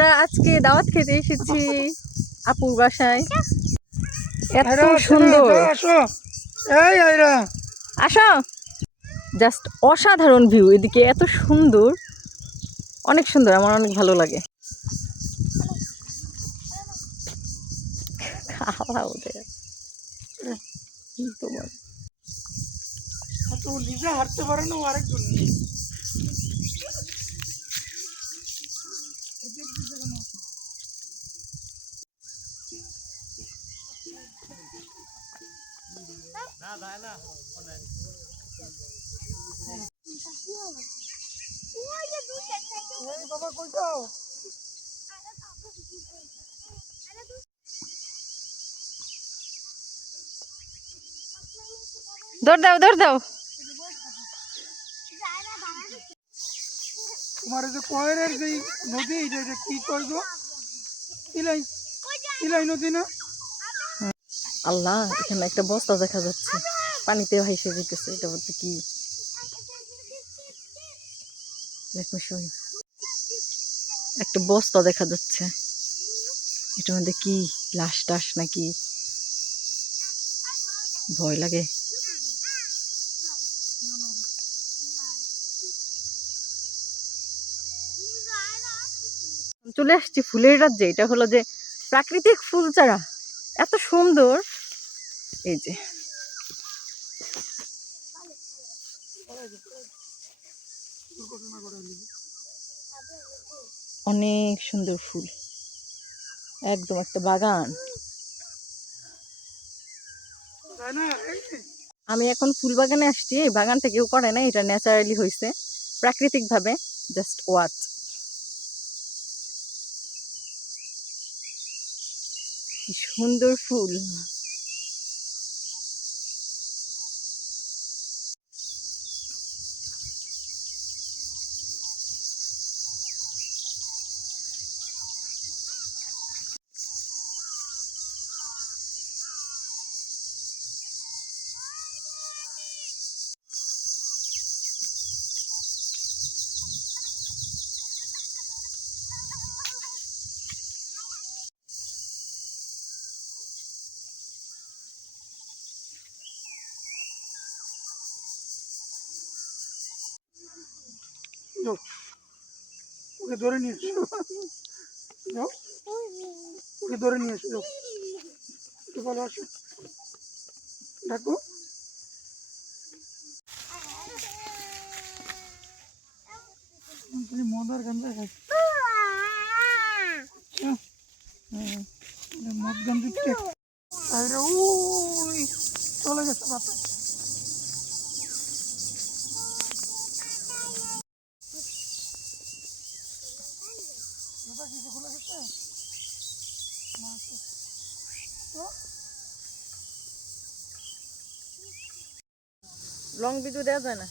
আমরা আজকে দাওয়াত খেতে এসেছি আপুর বাসায়। এত সুন্দর, আসো। জাস্ট অসাধারণ ভিউ, এদিকে এত সুন্দর, অনেক সুন্দর, আমার অনেক ভালো লাগে। খাওয়া ওদের তোমার নিজে হাঁটতে পারে না, আরেকজন বাবা কই যাও? দৌড় দাও, দৌড় দাও। তোমার যে কয়ের যে নদী, এটা কি করবো? ইলাই ইলাই নদী না? আল্লাহ, এখানে একটা বস্তা দেখা যাচ্ছে, পানিতে ভাইসে যেতেছে। এটা বলতে কি, একটা বস্তা দেখা যাচ্ছে, এটার মধ্যে কি লাশ টাশ নাকি, ভয় লাগে। চলে আসছি ফুলের রাজ্যে। এটা হলো যে প্রাকৃতিক ফুল চারা, এত সুন্দর। এই যে অনেক সুন্দর ফুল, একদম একটা বাগান। আমি এখন ফুল বাগানে আসছি। এই বাগানটা কেউ করে না, এটা ন্যাচারালি হয়েছে, প্রাকৃতিক ভাবে। জাস্ট ওয়াচ, কি সুন্দর ফুল। ওকে ধরে নিয়ে এসো, ওকে ধরে নিয়ে এসো, একটু ভালো আসো, ডাকো। মদার গান দেখাচ্ছি, মদ গান দিচ্ছে, চলে গেছে বাতাস। কিছু খুলে গেছে লং ভিডিও দেওয়া যায় না।